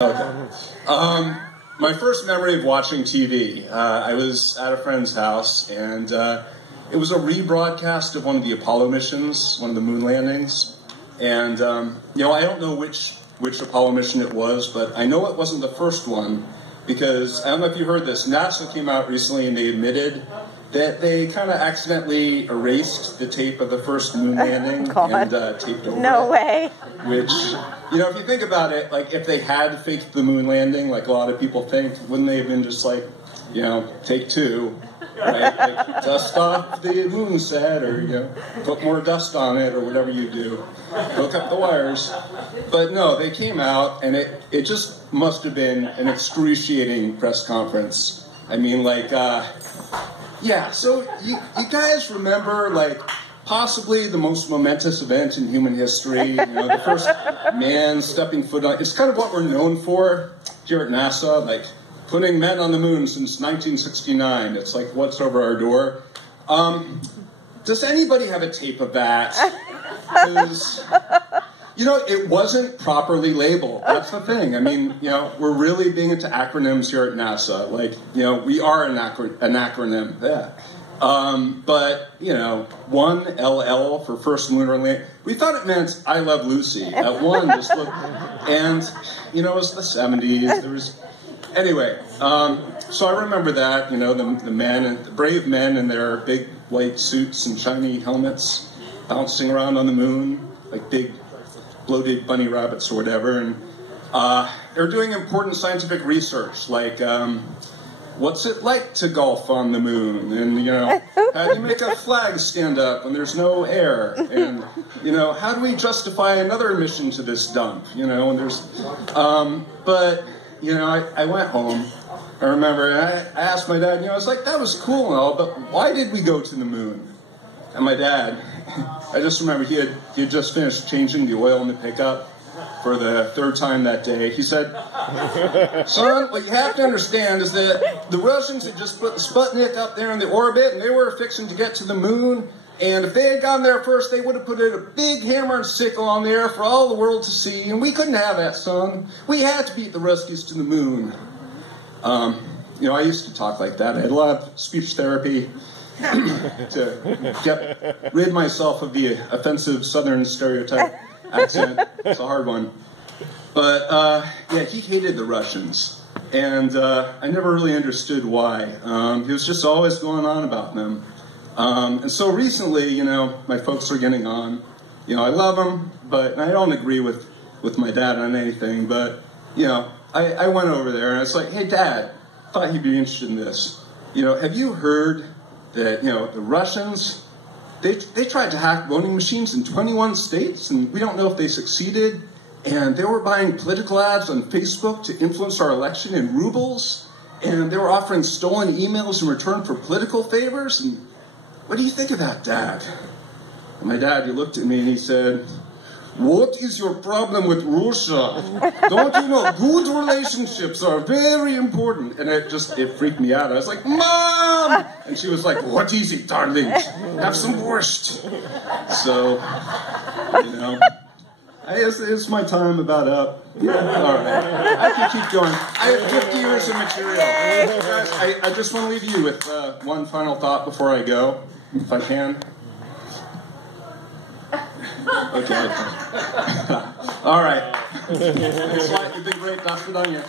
Okay. My first memory of watching TV, I was at a friend's house, and it was a rebroadcast of one of the Apollo missions, one of the moon landings. And, I don't know which Apollo mission it was, but I know it wasn't the first one, because, I don't know if you heard this, NASA came out recently and they admitted that they kind of accidentally erased the tape of the first moon landing and taped over No it. way. Which, if you think about it, like, if they had faked the moon landing, like a lot of people think, wouldn't they have been just like, take two, right? Like, dust off the moon set, or, put more dust on it, or whatever you do. Hook up the wires. But no, they came out, and it just must have been an excruciating press conference. I mean, like, so you guys remember, like, possibly the most momentous event in human history, the first man stepping foot on, it's kind of what we're known for here at NASA, like putting men on the moon since 1969. It's like what's over our door. Does anybody have a tape of that? Because, it wasn't properly labeled. That's the thing. I mean, we're really being into acronyms here at NASA. Like, we are an acronym. Yeah. But, 1LL for first lunar landing. We thought it meant I love Lucy. That one just looked, and, it was the 70s. There was, anyway, so I remember that, the brave men in their big white suits and shiny helmets bouncing around on the moon, like big bloated bunny rabbits or whatever. And, they're doing important scientific research, like, what's it like to golf on the moon? And, how do you make a flag stand up when there's no air? And, how do we justify another mission to this dump? And there's, but, I went home. I remember, and I asked my dad, I was like, that was cool and all, but why did we go to the moon? And my dad, I just remember he had just finished changing the oil in the pickup for the third time that day. He said, son, what you have to understand is that the Russians had just put the Sputnik up there in the orbit, and they were fixing to get to the moon, and if they had gone there first, they would have put a big hammer and sickle on there for all the world to see, and we couldn't have that, son. We had to beat the Ruskies to the moon. I used to talk like that. I had a lot of speech therapy to rid myself of the offensive Southern stereotype accent. It's a hard one. But, he hated the Russians. And I never really understood why. He was just always going on about them. And so recently, my folks are getting on. I love them, but I don't agree with my dad on anything. But, I went over there, and I was like, hey, Dad, thought you'd be interested in this. Have you heard that, the Russians, they tried to hack voting machines in 21 states, and we don't know if they succeeded. And they were buying political ads on Facebook to influence our election in rubles. And they were offering stolen emails in return for political favors. And what do you think of that, Dad? And my dad, he looked at me and he said, what is your problem with Russia? Don't you know, good relationships are very important. And it freaked me out. I was like, Mom! And she was like, what is it, darling? Have some borscht. So, it's my time about up. All right. I can keep going. I have 50 years of material. Guys, I just want to leave you with one final thought before I go, if I can. Okay. All right. Thanks a lot. You've been great. До свидания.